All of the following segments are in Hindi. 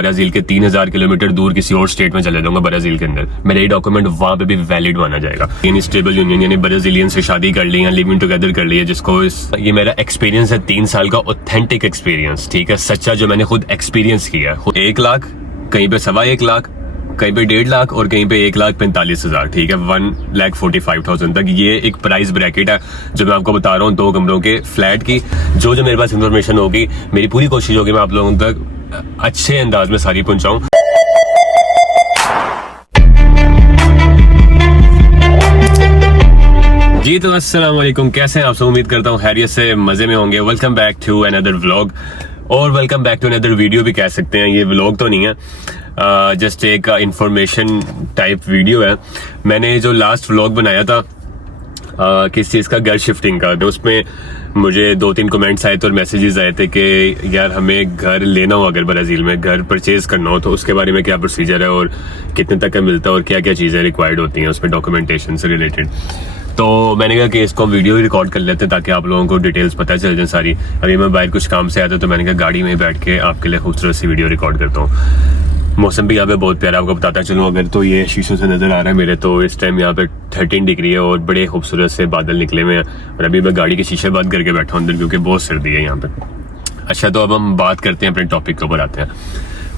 ब्राजील के 3000 किलोमीटर दूर किसी और स्टेट में चले जाऊंगा ब्राजील के अंदर, मेरा ये डॉक्यूमेंट वहां पे भी वैलिड माना जाएगा। यानी स्टेबल यूनियन यानी ब्राजीलियन से शादी कर ली या लिविंग टुगेदर कर ली है, जिसको ये मेरा एक्सपीरियंस है 3 साल का ऑथेंटिक एक्सपीरियंस, ठीक है, सच्चा जो मैंने खुद एक्सपीरियंस किया है। 1 लाख, कहीं पे 1.25 लाख, कहीं पे 1.5 लाख और कहीं पे 1,45,000, ठीक है, 1,45,000 तक ये एक प्राइस ब्रैकेट है जो मैं आपको बता रहा हूँ 2 कमरों के फ्लैट की। जो मेरे पास इन्फॉर्मेशन होगी, मेरी पूरी कोशिश होगी मैं आप लोगों तक अच्छे अंदाज में सारी पहुंचाऊं। जी तो अस्सलाम वालेकुम, कैसे हैं आप सब? उम्मीद करता हूँ खैरियत से मजे में होंगे। Welcome back to another vlog, और welcome back to another video भी कह सकते हैं। ये व्लॉग तो नहीं है, जस्ट एक इंफॉर्मेशन टाइप वीडियो है। मैंने जो लास्ट व्लॉग बनाया था किस चीज़ का, घर शिफ्टिंग का, तो उसमें मुझे 2-3 कमेंट्स आए थे और मैसेजेस आए थे कि यार हमें घर लेना हो, अगर ब्राज़ील में घर परचेज करना हो तो उसके बारे में क्या प्रोसीजर है और कितने तक का मिलता है और क्या क्या चीज़ें रिक्वायर्ड होती हैं उसमें डॉक्यूमेंटेशन से रिलेटेड। तो मैंने कहा कि इसको हम वीडियो ही रिकॉर्ड कर लेते हैं ताकि आप लोगों को डिटेल्स पता चल जाए सारी। अभी मैं बाहर कुछ काम से आया था तो मैंने कहा गाड़ी में बैठ के आपके लिए खूबसूरत सी वीडियो रिकॉर्ड करता हूँ। मौसम भी यहाँ पे बहुत प्यारा, आपको बताता चलूँ अगर तो ये शीशों से नजर आ रहा है मेरे, तो इस टाइम यहाँ पे 13 डिग्री है और बड़े खूबसूरत से बादल निकले हुए हैं। और अभी मैं गाड़ी के शीशे बंद करके बैठा हूँ अंदर क्योंकि बहुत सर्दी है यहाँ पे। अच्छा, तो अब हम बात करते हैं अपने टॉपिक के ऊपर आते हैं।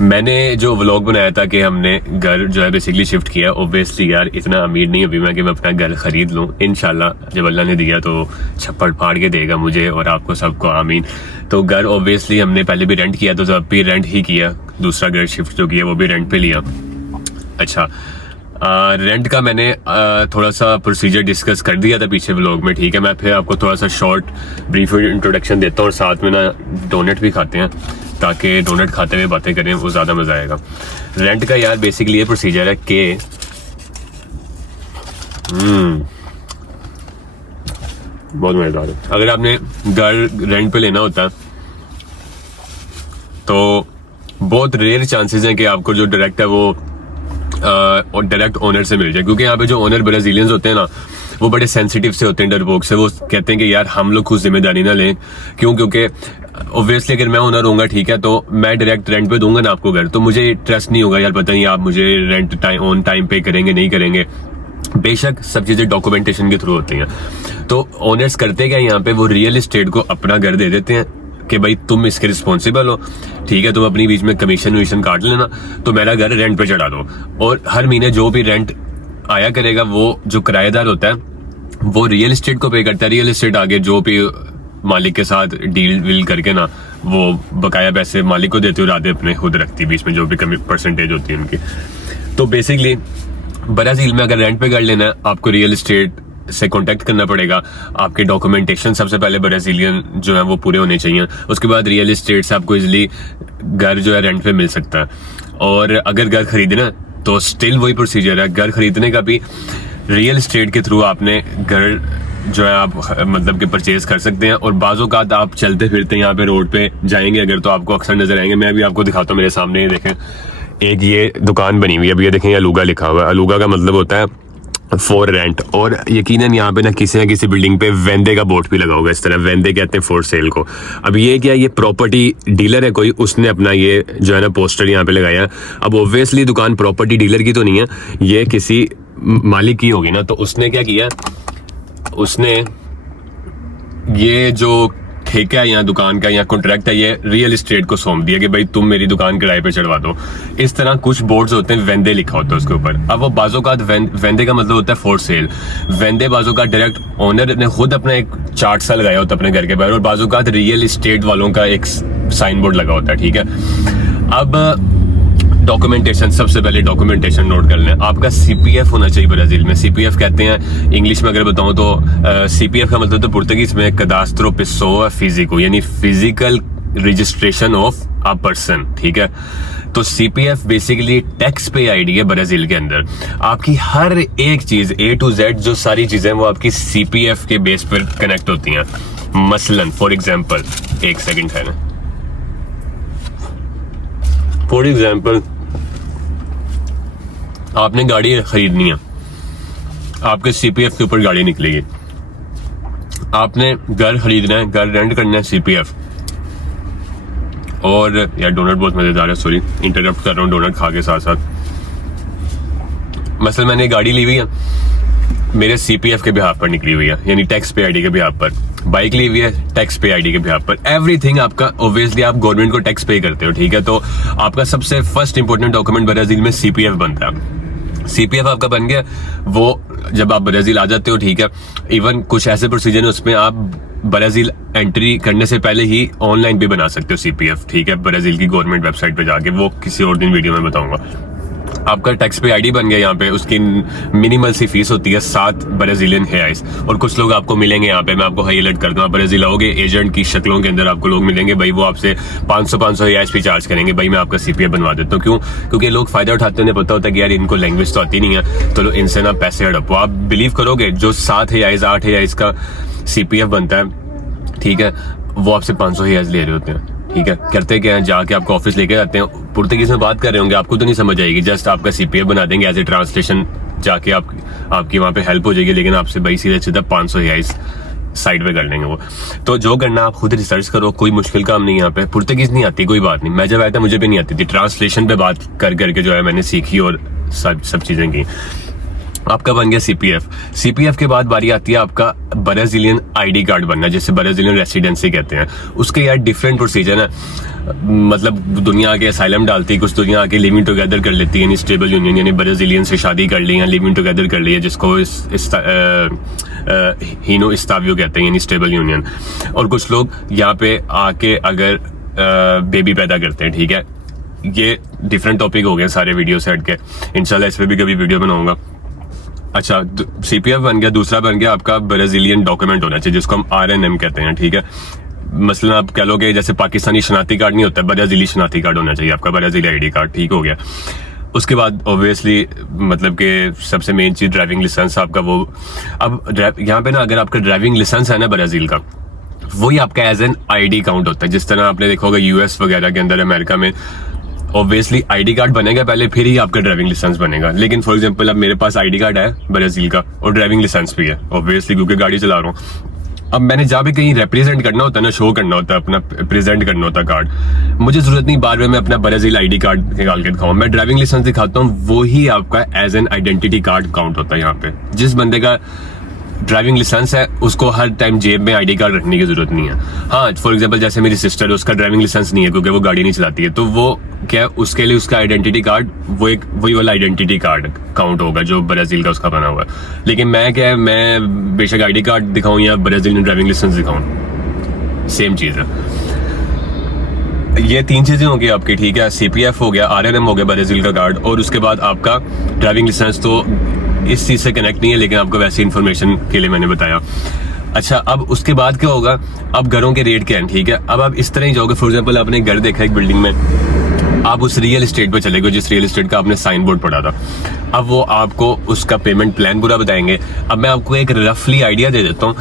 मैंने जो व्लॉग बनाया था कि हमने घर जो है बेसिकली शिफ्ट किया, ऑब्वियसली यार इतना अमीर नहीं अभी मैं कि मैं अपना घर खरीद लूँ। इंशाल्लाह जब अल्लाह ने दिया तो छप्पड़ फाड़ के देगा मुझे और आपको सबको, आमीन। तो घर ऑब्वियसली हमने पहले भी रेंट किया, तो जब भी रेंट ही किया, दूसरा घर शिफ्ट जो किया वो भी रेंट पे लिया। अच्छा, रेंट का मैंने थोड़ा सा प्रोसीजर डिस्कस कर दिया था पीछे व्लॉग में, ठीक है। मैं फिर आपको थोड़ा सा शॉर्ट ब्रीफ इंट्रोडक्शन देता हूँ और साथ में ना डोनेट भी खाते हैं ताकि डोनेट खाते हुए बातें करें, वो ज़्यादा मज़ा आएगा। रेंट का यार बेसिकली ये प्रोसीजर है कि बहुत मज़ेदार है। अगर आपने घर रेंट पे लेना होता है तो बहुत रेयर चांसेस हैं कि आपको जो डायरेक्ट है वो और डायरेक्ट ओनर से मिल जाए, क्योंकि यहाँ पे जो ओनर ब्राजीलियंस होते हैं ना वो बड़े सेंसिटिव से होते हैं, डरपोक से। वो कहते हैं कि यार हम लोग खुद जिम्मेदारी ना लें। क्यों? क्योंकि ऑब्वियसली अगर मैं ओनर होऊंगा, ठीक है, तो मैं डायरेक्ट रेंट पे दूंगा ना आपको घर, तो मुझे ट्रस्ट नहीं होगा यार, पता नहीं आप मुझे रेंट ऑन टाइम पे करेंगे नहीं करेंगे। बेशक सब चीजें डॉक्यूमेंटेशन के थ्रू होती हैं। तो ओनर्स करते क्या यहाँ पे, वो रियल एस्टेट को अपना घर दे देते हैं कि भाई तुम इसके रिस्पॉन्सिबल हो, ठीक है, तुम अपनी बीच में कमीशन विशन काट लेना, तो मेरा घर रेंट पे चढ़ा दो। और हर महीने जो भी रेंट आया करेगा वो जो किराएदार होता है वो रियल एस्टेट को पे करता है। रियल एस्टेट आगे जो भी मालिक के साथ डील विल करके ना वो बकाया पैसे मालिक को देते और आधे अपने खुद रखती, बीच में जो भी कमी परसेंटेज होती है उनकी। तो बेसिकली ब्राजील में अगर रेंट पे घर लेना है आपको रियल एस्टेट से कांटेक्ट करना पड़ेगा। आपके डॉक्यूमेंटेशन सबसे पहले ब्राजीलियन जो है वो पूरे होने चाहिए, उसके बाद रियल एस्टेट से आपको इजीली घर जो है रेंट पे मिल सकता है। और अगर घर खरीदना तो स्टिल वही प्रोसीजर है, घर खरीदने का भी रियल एस्टेट के थ्रू आपने घर जो है आप मतलब कि परचेज कर सकते हैं। और बाजों का आप चलते फिरते यहाँ पे रोड पे जाएंगे अगर तो आपको अक्सर नजर आएंगे। मैं भी आपको दिखाता हूँ, मेरे सामने देखें एक ये दुकान बनी हुई है, अभी ये देखें अलूगा लिखा हुआ है। अलूगा का मतलब होता है फॉर रेंट, और यकीनन यहाँ पे ना किसी बिल्डिंग पे वेंदे का बोर्ड भी लगा होगा, इस तरह वेंदे कहते हैं फॉर सेल को। अब ये क्या, ये प्रॉपर्टी डीलर है कोई, उसने अपना ये जो है ना पोस्टर यहाँ पे लगाया। अब ऑब्वियसली दुकान प्रॉपर्टी डीलर की तो नहीं है, ये किसी मालिक की होगी ना। तो उसने क्या किया, उसने ये जो ठेका है यहाँ दुकान का या कॉन्ट्रैक्ट है ये रियल एस्टेट को सौंप दिया कि भाई तुम मेरी दुकान किराए पे चढ़वा दो। इस तरह कुछ बोर्ड्स होते हैं, वेंदे लिखा होता है उसके ऊपर। अब वो बाजों का वेंदे का मतलब होता है फॉर सेल। वेंदे बाजों का डायरेक्ट ओनर ने खुद अपना एक चार्ट सा लगाया होता है अपने घर के बाहर, और बाजों का रियल एस्टेट वालों का एक साइन बोर्ड लगा होता है, ठीक है। अब डॉक्यूमेंटेशन, सबसे पहले डॉक्यूमेंटेशन नोट कर लें, आपका सीपीएफ होना चाहिए ब्राजील में। सीपीएफ कहते हैं इंग्लिश में अगर बताऊं तो सीपीएफ का मतलब तो पुर्तगीज में कदास्ट्रो पेसोआ फिजिको, यानी physical registration of a person, ठीक है। तो सीपीएफ बेसिकली टैक्स पे आईडी है ब्राजील के अंदर। आपकी हर एक चीज A to Z जो सारी चीजें वो आपकी सीपीएफ के बेस पर कनेक्ट होती हैं। मसलन फॉर एग्जाम्पल, एक सेकेंड है ना, फॉर एग्जाम्पल आपने गाड़ी खरीदनी है, आपके सीपीएफ के ऊपर गाड़ी निकलेगी। आपने घर खरीदना है, घर रेंट करना है, सीपीएफ। और यार डोनट बहुत मजेदार है, सॉरी इंटरप्ट कर रहा हूँ डोनट खा के साथ साथ। मसलन मैंने गाड़ी ली हुई है, मेरे CPF के बिहाफ पर निकली हुई है, यानी टैक्स पे आईडी के बिहाफ पर। बाइक ली हुई है टैक्स पे आईडी के बिहाफ पर। एवरीथिंग आपका ऑब्वियसली आप गवर्नमेंट को टैक्स पे करते हो, ठीक है। तो आपका सबसे फर्स्ट इंपॉर्टेंट डॉक्यूमेंट ब्राजील में CPF बनता है। CPF आपका बन गया, वो जब आप ब्राजील आ जाते हो, ठीक है। इवन कुछ ऐसे प्रोसीजर है उसमें आप ब्राजील एंट्री करने से पहले ही ऑनलाइन भी बना सकते हो CPF, ठीक है, ब्राजील की गवर्नमेंट वेबसाइट पे जाके। वो किसी और दिन वीडियो में बताऊंगा। आपका टैक्स पे आईडी बन गया, यहाँ पे उसकी मिनिमल सी फीस होती है 7 ब्राजीलियन हेयाइस। और कुछ लोग आपको मिलेंगे यहाँ पे, मैं आपको हाई अलर्ट करता हूँ, आप ब्राजील आओगे एजेंट की शक्लों के अंदर आपको लोग मिलेंगे भाई, वो आपसे 500 हेयाइस भी चार्ज करेंगे, भाई मैं आपका CPF बनवा देता हूँ। क्यों? क्योंकि लोग फायदा उठाते हैं, उन्हें पता होता है कि यार इनको लैंग्वेज तो आती नहीं है, तो इनसे ना पैसे हड़पो। आप बिलीव करोगे जो 7 हेयाइस 8 हेयाइस का CPF बनता है, ठीक है, वो आपसे 500 हेयाइस ले रहे होते हैं, ठीक है। करते क्या है, जाके आपको ऑफिस लेके जाते हैं, पुर्तगीज में बात कर रहे होंगे, आपको तो नहीं समझ आएगी, जस्ट आपका CPF बना देंगे एज ए ट्रांसलेशन, जाके आपकी वहां पे हेल्प हो जाएगी, लेकिन आपसे भाई सीधा 500 हेयाइस साइड पे कर लेंगे वो। तो जो करना आप खुद रिसर्च करो, कोई मुश्किल काम नहीं। यहाँ पे पुर्तगीज नहीं आती, कोई बात नहीं, मैं जब आया था मुझे भी नहीं आती थी, ट्रांसलेशन पे बात कर करके जो है मैंने सीखी और सब चीजें की। आपका बन गया CPF के बाद बारी आती है आपका ब्राजीलियन ID कार्ड बनना, जिसे ब्राजीलियन रेसिडेंसी कहते हैं। उसके यार डिफरेंट प्रोसीजर है, मतलब दुनिया आके असाइलम डालती है, कुछ दुनिया आके लिविंग टुगेदर कर लेती है, यानी स्टेबल यूनियन, यानी ब्राजीलियन से शादी कर ली या लिविंग टुगेदर कर ली है, जिसको हीनो इस्तावियो कहते हैं, यानी स्टेबल यूनियन। और कुछ लोग यहाँ पे आके अगर बेबी पैदा करते हैं, ठीक है। ये डिफरेंट टॉपिक हो गए सारे वीडियो से हट के, इंशाल्लाह इस पे भी कभी वीडियो बनाऊंगा। अच्छा, CPF बन गया। दूसरा बन गया आपका ब्राजीलियन डॉक्यूमेंट होना चाहिए, जिसको हम RNM कहते हैं, ठीक है। मसलन आप कह लोगे जैसे पाकिस्तानी शनाख्ती कार्ड नहीं होता, ब्राजीली शनाख्ती कार्ड होना चाहिए आपका, ब्राजीली ID कार्ड, ठीक हो गया। उसके बाद ऑब्वियसली मतलब कि सबसे मेन चीज ड्राइविंग लाइसेंस आपका। वो अब यहाँ पे ना अगर आपका ड्राइविंग लाइसेंस है ना ब्राजील का, वही आपका एज एन ID काउंट होता है। जिस तरह आपने देखा होगा US वगैरह के अंदर, अमेरिका में ऑब्वियसली ID कार्ड बनेगा पहले, फिर ही आपका ड्राइविंग लाइसेंस बनेगा। लेकिन फॉर एग्जांपल अब मेरे पास ID कार्ड है ब्राजील का और ड्राइविंग लाइसेंस भी है, ऑब्वियसली क्योंकि गाड़ी चला रहा हूँ। अब मैंने जहाँ भी कहीं रिप्रेजेंट करना होता है ना, शो करना होता है, अपना प्रेजेंट करना होता है कार्ड, मुझे जरूरत नहीं बार बार मैं अपना ब्राजील ID कार्ड निकाल के दिखाऊं, मैं ड्राइविंग लाइसेंस दिखाता हूँ, वो ही आपका as an identity card count होता है। यहाँ पे जिस बंदे का ड्राइविंग लाइसेंस है उसको हर टाइम जेब में ID कार्ड रखने की जरूरत नहीं है। हाँ, फॉर एग्जांपल जैसे मेरी सिस्टर है, उसका ड्राइविंग लाइसेंस नहीं है क्योंकि वो गाड़ी नहीं चलाती है, तो वो क्या, उसके लिए उसका आइडेंटिटी कार्ड वो एक वही वाला आइडेंटिटी कार्ड काउंट होगा जो ब्राजील का उसका बना हुआ है। लेकिन मैं क्या है, मैं बेशक ID कार्ड दिखाऊं या ब्राजीलियन ड्राइविंग लाइसेंस दिखाऊं, सेम चीज है। ये 3 चीजें होंगी आपकी, ठीक है। CPF हो गया, RNM हो गया ब्राजील का कार्ड, और उसके बाद आपका ड्राइविंग लाइसेंस तो इस चीज से कनेक्ट नहीं है, लेकिन आपको वैसे इन्फॉर्मेशन के लिए मैंने बताया। अच्छा, अब उसके बाद क्या होगा, अब घरों के रेट क्या है, ठीक है। अब आप इस तरह ही जाओगे, फॉर एग्जांपल आपने घर देखा एक बिल्डिंग में, आप उस रियल एस्टेट पे चले गए जिस रियल एस्टेट का आपने साइन बोर्ड पढ़ा था। अब वो आपको उसका पेमेंट प्लान पूरा बताएंगे। अब मैं आपको एक रफली आइडिया दे देता हूँ,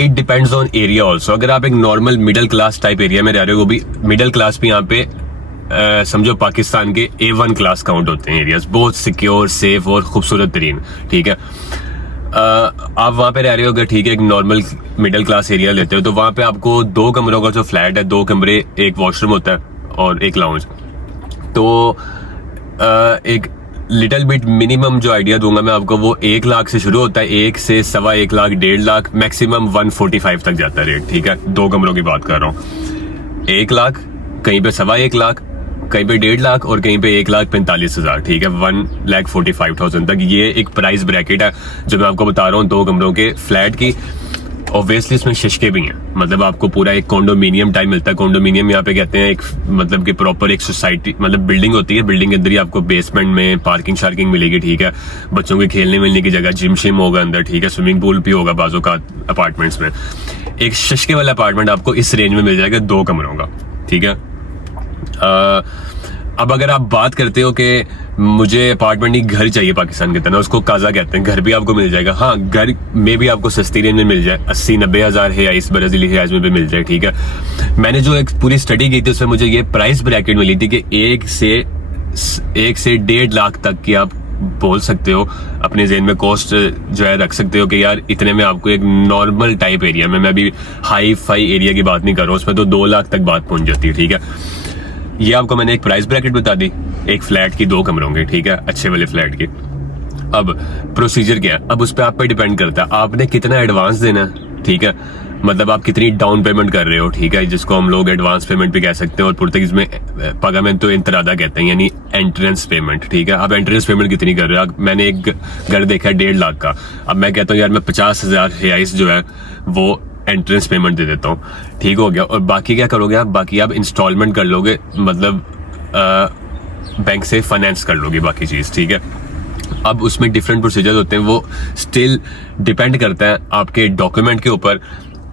it depends on area also. अगर आप एक normal middle class type area में रह रहे हो, वो भी मिडिल क्लास भी यहाँ पे समझो पाकिस्तान के A1 क्लास काउंट होते हैं एरियाज, बहुत सिक्योर, सेफ और खूबसूरत तरीन, ठीक है। आप वहां पे रह रहे हो, अगर ठीक है एक नॉर्मल मिडिल क्लास एरिया लेते हो, तो वहां पे आपको 2 कमरों का जो फ्लैट है, 2 कमरे, एक वॉशरूम होता है और एक लाउंज। तो एक लिटिल बिट मिनिमम जो आइडिया दूंगा मैं आपको, वो 1 लाख से शुरू होता है, 1 से 1.25 लाख, 1.5 लाख, मैक्सिमम 145 तक जाता है रेट, ठीक है। 2 कमरों की बात कर रहा हूँ, 1 लाख, कहीं पे 1.25 लाख, कहीं पे 1.5 लाख और कहीं पे 1,45,000, ठीक है, 1,45,000 तक। ये एक प्राइस ब्रैकेट है जो मैं आपको बता रहा हूँ 2 कमरों के फ्लैट की। ऑब्वियसली इसमें शिशके भी हैं, मतलब आपको पूरा एक कॉन्डोमिनियम टाइप मिलता है। कॉन्डोमिनियम यहाँ पे कहते हैं एक, मतलब कि प्रॉपर एक सोसाइटी, मतलब बिल्डिंग होती है, बिल्डिंग के अंदर ही आपको बेसमेंट में पार्किंग शार्किंग मिलेगी, ठीक है, बच्चों के खेलने मिलने की जगह, जिम शिम होगा अंदर, ठीक है, स्विमिंग पूल भी होगा बाजू का अपार्टमेंट्स में। एक शिशके वाला अपार्टमेंट आपको इस रेंज में मिल जाएगा 2 कमरों का, ठीक है। अब अगर आप बात करते हो कि मुझे अपार्टमेंट नहीं घर चाहिए पाकिस्तान की तरह, उसको काजा कहते हैं, घर भी आपको मिल जाएगा। हाँ, घर में भी आपको सस्ती रेंज में मिल जाए, 80-90 हज़ार हेयाइस ब्राजीली हेयाइस में भी मिल जाए, ठीक है। मैंने जो एक पूरी स्टडी की थी उसमें मुझे ये प्राइस ब्रैकेट मिली थी कि 1 से 1.5 लाख तक की आप बोल सकते हो अपने जेन में कॉस्ट जो है रख सकते हो कि यार इतने में आपको एक नॉर्मल टाइप एरिया में, मैं भी हाई फाई एरिया की बात नहीं कर रहा हूँ, उसमें तो 2 लाख तक बात पहुंच जाती है, ठीक है। ये आपको मैंने एक प्राइस ब्रैकेट बता दी, एक फ्लैट की 2 कमरों की, ठीक है, अच्छे वाले फ्लैट की। अब प्रोसीजर क्या है, अब उस पर आप पे डिपेंड करता है आपने कितना एडवांस देना है, ठीक है, मतलब आप कितनी डाउन पेमेंट कर रहे हो, ठीक है, जिसको हम लोग एडवांस पेमेंट भी कह सकते हैं और पुर्तगीज में पागामेंटो इंतरादा कहते हैं, यानी एंट्रेंस पेमेंट, ठीक है। आप एंट्रेंस पेमेंट कितनी कर रहे हो, मैंने एक घर देखा है 1.5 लाख का, अब मैं कहता हूँ यार मैं 50,000 रियाइस जो है वो एंट्रेंस पेमेंट दे देता हूँ, ठीक हो गया। और बाकी क्या करोगे आप, बाकी आप इंस्टॉलमेंट कर लोगे, मतलब बैंक से फाइनेंस कर लोगे बाकी चीज, ठीक है। अब उसमें डिफरेंट प्रोसीजर होते हैं, वो स्टिल डिपेंड करता है आपके डॉक्यूमेंट के ऊपर।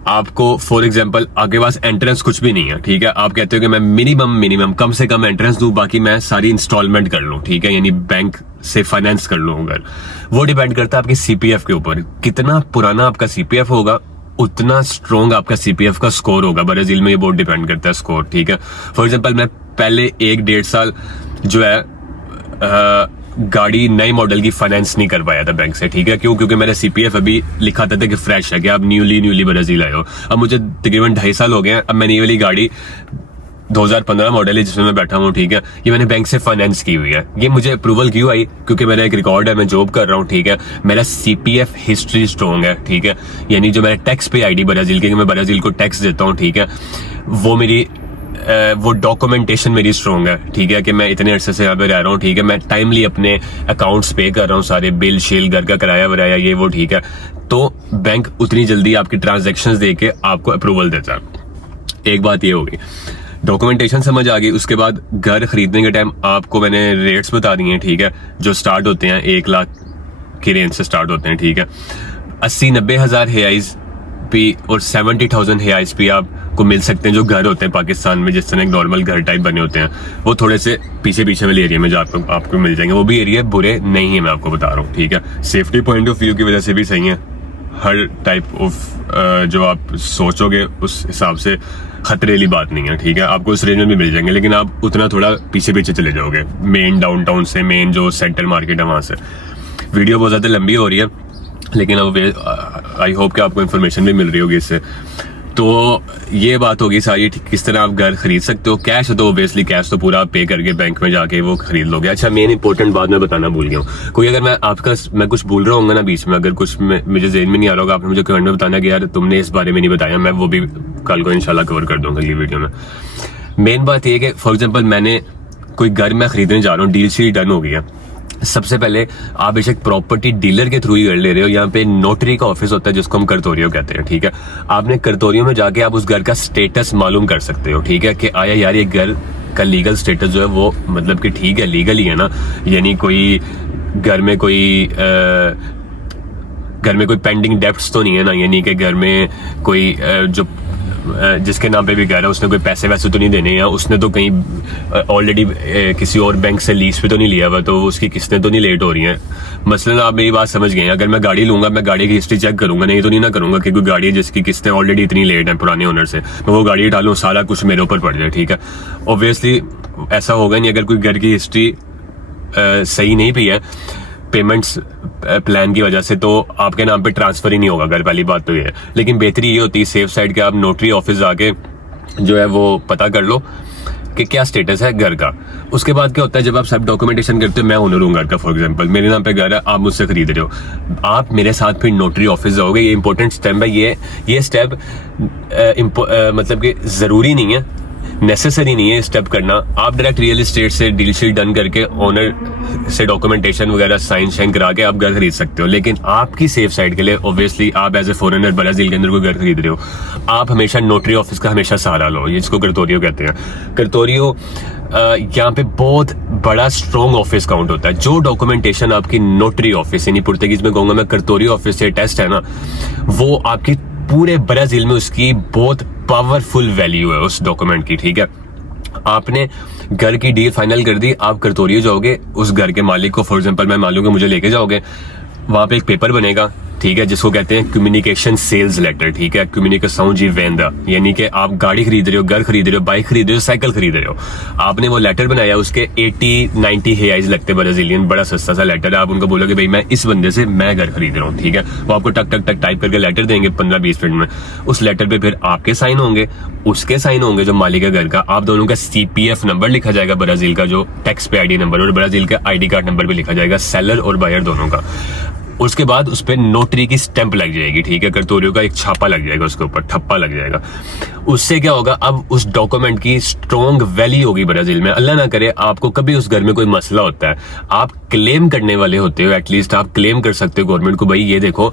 आपको फॉर एग्जांपल आपके पास एंट्रेंस कुछ भी नहीं है, ठीक है, आप कहते हो कि मैं मिनिमम कम से कम एंट्रेंस दूं, बाकी मैं सारी इंस्टॉलमेंट कर लूं, ठीक है, यानी बैंक से फाइनेंस कर लूं। अगर वो डिपेंड करता है आपके सीपीएफ के ऊपर, कितना पुराना आपका सीपीएफ होगा उतना स्ट्रॉन्ग आपका सीपीएफ का स्कोर होगा। ब्राजील में ये बहुत डिपेंड करता है स्कोर, ठीक है। फॉर एग्जांपल मैं पहले 1-1.5 साल जो है गाड़ी नई मॉडल की फाइनेंस नहीं कर पाया था बैंक से, ठीक है, क्यों, क्योंकि मेरा सीपीएफ अभी लिखा था कि फ्रेश है, कि आप न्यूली ब्राजील आए हो। अब मुझे तकरीबन 2.5 साल हो गए हैं, अब मैं ये वाली गाड़ी 2015 मॉडल है जिसमें मैं बैठा हूँ, ठीक है, ये मैंने बैंक से फाइनेंस की हुई है। ये मुझे अप्रूवल क्यों आई, क्योंकि मेरा एक रिकॉर्ड है, मैं जॉब कर रहा हूँ, ठीक है, मेरा सीपीएफ हिस्ट्री स्ट्रॉन्ग है, ठीक है, यानी जो मेरा टैक्स पे आईडी ब्राजील के, मैं ब्राजील को टैक्स देता हूँ, ठीक है, वो मेरी वो डॉक्यूमेंटेशन मेरी स्ट्रॉन्ग है, ठीक है, कि मैं इतने अरसे से यहाँ पे रह रहा हूँ, ठीक है, मैं टाइमली अपने अकाउंट्स पे कर रहा हूँ, सारे बिल शील, घर का किराया वराया ये वो, ठीक है, तो बैंक उतनी जल्दी आपकी ट्रांजैक्शंस देके आपको अप्रूवल देता है। एक बात ये होगी, डॉक्यूमेंटेशन समझ आ गई। उसके बाद घर खरीदने के टाइम आपको मैंने रेट्स बता दिए हैं, ठीक है, जो स्टार्ट होते हैं 1 लाख की रेंज से स्टार्ट होते हैं, ठीक है। 80-90 हज़ार हेयाइज भी और 70,000 हेयाइज भी आपको मिल सकते हैं, जो घर होते हैं पाकिस्तान में जिस तरह एक नॉर्मल घर टाइप बने होते हैं, वो थोड़े से पीछे वाले एरिया में जो आपको मिल जाएंगे। वो भी एरिया बुरे नहीं है, मैं आपको बता रहा हूँ, ठीक है, सेफ्टी पॉइंट ऑफ व्यू की वजह से भी सही है। हर टाइप ऑफ जो आप सोचोगे उस हिसाब से खतरे वाली बात नहीं है, ठीक है, आपको उस रेंज में भी मिल जाएंगे, लेकिन आप उतना थोड़ा पीछे चले जाओगे मेन डाउनटाउन से, मेन जो सेंट्रल मार्केट है वहां से। वीडियो बहुत ज्यादा लंबी हो रही है, लेकिन अब आई होप कि आपको इन्फॉर्मेशन भी मिल रही होगी इससे। तो ये बात होगी सारी, किस तरह आप घर खरीद सकते हो। कैश है तो ऑब्वियसली कैश तो पूरा पे करके बैंक में जाके वो खरीद लोगे। अच्छा, मेन इंपॉर्टेंट बात मैं बताना भूल गया हूँ, कोई अगर मैं कुछ भूल रहा हूँ ना बीच में, अगर कुछ मुझे ज़हन में नहीं आ रहा होगा, आपने मुझे कमेंट में बताना कि यार तुमने इस बारे में नहीं बताया, मैं वो भी कल को इंशाल्लाह कवर कर दूंगा ये वीडियो में। मेन बात ये कि फॉर एग्जाम्पल मैंने कोई घर मैं खरीदने जा रहा हूँ, डील शीट डन हो गया, सबसे पहले आप बेशक प्रॉपर्टी डीलर के थ्रू ही घर ले रहे हो, यहाँ पे नोटरी का ऑफिस होता है जिसको हम करतोरियो कहते हैं, ठीक है। आपने करतोरियो में जाके आप उस घर का स्टेटस मालूम कर सकते हो, ठीक है, कि आया यार ये घर का लीगल स्टेटस जो है वो मतलब कि ठीक है, लीगल ही है ना, यानी कोई घर में कोई पेंडिंग डेब्ट्स तो नहीं है ना, यानी कि घर में कोई जो जिसके नाम पे भी घर है उसने कोई पैसे वैसे तो नहीं देने, या उसने तो कहीं ऑलरेडी किसी और बैंक से लीज पे तो नहीं लिया हुआ, तो उसकी किस्तें तो नहीं लेट हो रही हैं। मसलन आप मेरी बात समझ गए, अगर मैं गाड़ी लूंगा, मैं गाड़ी की हिस्ट्री चेक करूंगा, नहीं तो नहीं ना करूंगा कि कोई गाड़ी है जिसकी किस्तें ऑलरेडी इतनी लेट है पुराने ओनर से, मैं वो गाड़ी डालूं, सारा कुछ मेरे ऊपर पड़ जाए, ठीक है। ऑब्वियसली ऐसा होगा नहीं अगर कोई घर की हिस्ट्री सही नहीं भी है पेमेंट्स प्लान की वजह से, तो आपके नाम पे ट्रांसफर ही नहीं होगा घर, पहली बात तो ये है। लेकिन बेहतरी ये होती है सेफ साइड के आप नोटरी ऑफिस जाके जो है वो पता कर लो कि क्या स्टेटस है घर का। उसके बाद क्या होता है, जब आप सब डॉक्यूमेंटेशन करते हो, मैं ओनर हूँ घर का, फॉर एग्जांपल मेरे नाम पे घर है, आप मुझसे खरीद रहे हो, आप मेरे साथ फिर नोटरी ऑफिस जाओगे। ये इंपॉर्टेंट स्टेप है, ये स्टेप मतलब कि जरूरी नहीं है, नेसेसरी नहीं है स्टेप करना। आप डायरेक्ट रियल एस्टेट से डील शीट डन करके ओनर से डॉक्यूमेंटेशन वगैरह साइन शाइन करा के आप घर खरीद सकते हो। लेकिन आपकी सेफ साइड के लिए ऑब्वियसली आप एज ए फॉरेनर ब्राजील के अंदर कोई घर खरीद रहे हो, आप हमेशा नोटरी ऑफिस का हमेशा सहारा लो, जिसको करतोरियो कहते हैं। करतोरियो यहाँ पे बहुत बड़ा स्ट्रॉन्ग ऑफिस काउंट होता है। जो डॉक्यूमेंटेशन आपकी नोटरी ऑफिस यानी पुर्तगीज में कहूंगा मैं करतोरियो ऑफिस से टेस्ट है ना, वो आपकी पूरे ब्राजील में उसकी बहुत पावरफुल वैल्यू है उस डॉक्यूमेंट की, ठीक है। आपने घर की डील फाइनल कर दी, आप करतोरियो जाओगे, उस घर के मालिक को फॉर एग्जांपल मैं मान लूंगा मुझे लेके जाओगे, वहां पे एक पेपर बनेगा, ठीक है, जिसको कहते हैं कम्युनिकेशन सेल्स लेटर, ठीक है, कम्युनिकेशन जी वेंदा, यानी कि आप गाड़ी खरीद रहे हो, घर खरीद रहे हो, बाइक खरीद रहे हो, साइकिल खरीद रहे हो, आपने वो लेटर बनाया, उसके 80-90 हेआईज लगते ब्राजीलियन, बड़ा सस्ता सा लेटर है, आप उनको बोलोगे भाई मैं इस बंदे से मैं घर खरीद रहा हूँ, ठीक है, वो आपको टक टक टक टाइप करके लेटर देंगे 15-20 मिनट में। उस लेटर पे फिर आपके साइन होंगे, उसके साइन होंगे जो मालिक है घर का, आप दोनों का CPF नंबर लिखा जाएगा ब्राजील का, जो टैक्स पे ID नंबर, और ब्राजील का ID कार्ड नंबर भी लिखा जाएगा, सेलर और बायर दोनों का। उसके बाद उस पर नोटरी की स्टैंप लग जाएगी, ठीक है, कर्तोरियो का एक छापा लग जाएगा, उसके ऊपर ठप्पा लग जाएगा। उससे क्या होगा, अब उस डॉक्यूमेंट की स्ट्रॉन्ग वैल्यू होगी ब्राजील में। अल्लाह ना करे आपको कभी उस घर में कोई मसला होता है, आप क्लेम करने वाले होते हो, एटलीस्ट आप क्लेम कर सकते हो गवर्नमेंट को, भाई ये देखो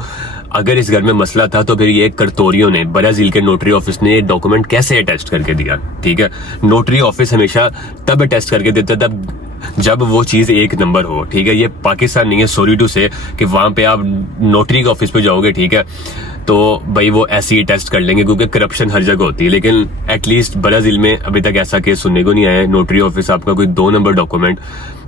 अगर इस घर में मसला था तो फिर ये कर्तोरियो ने, ब्राजील के नोटरी ऑफिस ने ये डॉक्यूमेंट कैसे अटेस्ट करके दिया, ठीक है। नोटरी ऑफिस हमेशा तब अटेस्ट करके देता तब जब वो चीज एक नंबर हो, ठीक है। ये पाकिस्तान नहीं है, सॉरी टू से, कि वहां पे आप नोटरी के ऑफिस पे जाओगे, ठीक है, तो भाई वो ऐसे ही टेस्ट कर लेंगे, क्योंकि करप्शन हर जगह होती है। लेकिन एटलीस्ट ब्राजील में अभी तक ऐसा केस सुनने को नहीं आया। नोटरी ऑफिस आपका कोई 2 नंबर डॉक्यूमेंट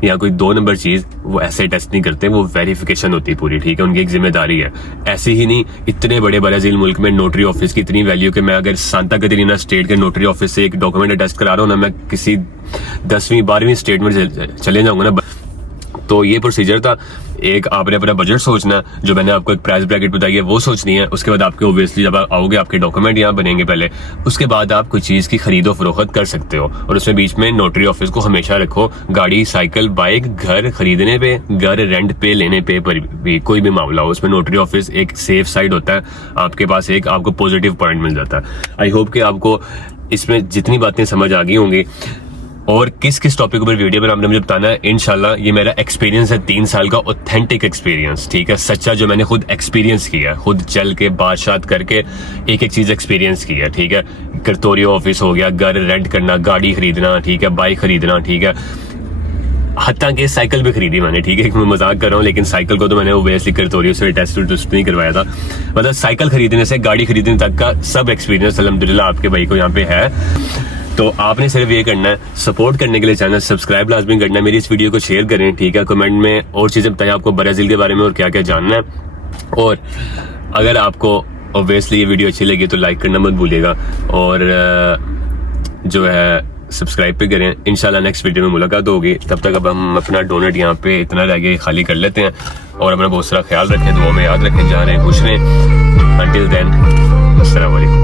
या कोई 2 नंबर चीज वो ऐसे टेस्ट नहीं करते, वो वेरिफिकेशन होती है पूरी, ठीक है, उनकी एक जिम्मेदारी है। ऐसे ही नहीं, इतने बड़े ब्राजील मुल्क में नोटरी ऑफिस की इतनी वैल्यू कि मैं अगर सांता कैटरीना स्टेट के नोटरी ऑफिस से एक डॉक्यूमेंट अटेस्ट करा रहा हूँ ना, मैं किसी 10वीं-12वीं स्टेट में चले जाऊंगा ना। तो ये प्रोसीजर था। एक आपने अपना बजट सोचना है, जो मैंने आपको एक प्राइस ब्रैकेट बताई है वो सोचनी है। उसके बाद आपके ओब्वियसली जब आप आओगे आपके डॉक्यूमेंट यहाँ बनेंगे पहले, उसके बाद आप कोई चीज की खरीदो फरोख्त कर सकते हो। और उसमें बीच में नोटरी ऑफिस को हमेशा रखो। गाड़ी, साइकिल, बाइक, घर खरीदने पे, घर रेंट पे लेने पे पर भी कोई भी मामला हो, उसमें नोटरी ऑफिस एक सेफ साइड होता है। आपके पास एक आपको पॉजिटिव पॉइंट मिल जाता है। आई होप कि आपको इसमें जितनी बातें समझ आ गई होंगी। और किस किस टॉपिक पर वीडियो बनाना मुझे बताना है। इंशाल्लाह ये मेरा एक्सपीरियंस है, 3 साल का ऑथेंटिक एक्सपीरियंस, ठीक है, सच्चा, जो मैंने खुद एक्सपीरियंस किया, खुद चल के बात करके एक चीज एक्सपीरियंस किया, ठीक है। कर्तोरियो ऑफिस हो गया, घर रेंट करना, गाड़ी खरीदना, ठीक है, बाइक खरीदना, ठीक है, हत्ता के साइकिल भी खरीदी मैंने, ठीक है, मैं मजाक कर रहा हूँ, लेकिन साइकिल को तो मैंने ओब्वियसली कर्तोरियो से टेस्ट नहीं करवाया था। मतलब साइकिल खरीदने से गाड़ी खरीदने तक का सब एक्सपीरियंस अल्हम्दुलिल्लाह आपके भाई को यहाँ पे है। तो आपने सिर्फ ये करना है, सपोर्ट करने के लिए चैनल सब्सक्राइब लाजमी करना है, मेरी इस वीडियो को शेयर करें, ठीक है, कमेंट में और चीजें बताएं आपको ब्राजील के बारे में और क्या क्या जानना है। और अगर आपको ऑब्वियसली ये वीडियो अच्छी लगी तो लाइक करना मत भूलिएगा, और जो है सब्सक्राइब भी करें। इंशाल्लाह नेक्स्ट वीडियो में मुलाकात होगी। तब तक अब हम अपना डोनेट यहाँ पे इतना रह गया खाली कर लेते हैं, और अपना बहुत सारा ख्याल रखें, दुआ में याद रखें, जा रहे हैं खुश रहें। अंटिल देन अस्सलाम वालेकुम।